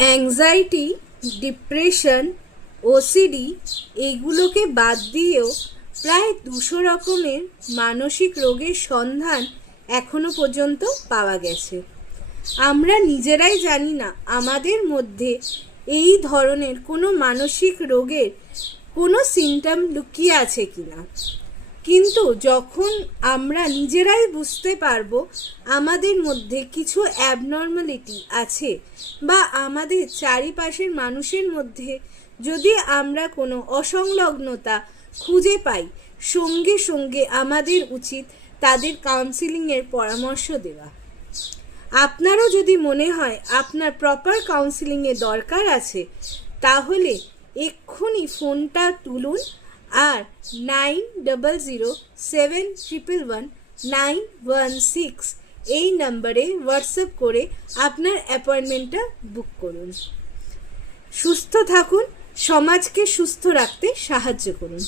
Anxiety, depression, OCD এগুলোকে বাদ দিয়েও প্রায় 200 রকমের মানসিক রোগের সন্ধান এখনো পর্যন্ত পাওয়া গেছে। আমরা নিজেরাই জানি না আমাদের মধ্যে এই ধরনের কোনো মানসিক রোগের কোনো সিমটম লুকিয়ে আছে কিনা। কিন্তু যখন আমরা নিজেরাই বুঝতে পারবো আমাদের মধ্যে কিছু অ্যাবনর্মালিটি আছে বা আমাদের চারিপাশের মানুষের মধ্যে যদি আমরা কোনো অসংলগ্নতা খুঁজে পাই, সঙ্গে সঙ্গে আমাদের উচিত তাদের কাউন্সিলিংয়ের পরামর্শ দেওয়া। আপনারও যদি মনে হয় আপনার প্রপার কাউন্সিলিংয়ের দরকার আছে, তাহলে এক্ষুনি ফোনটা তুলুন আর 9007111916 এই নম্বরে হোয়াটসঅ্যাপ করে আপনার অ্যাপয়েন্টমেন্টটা বুক করুন। সুস্থ থাকুন, সমাজকে সুস্থ রাখতে সাহায্য করুন।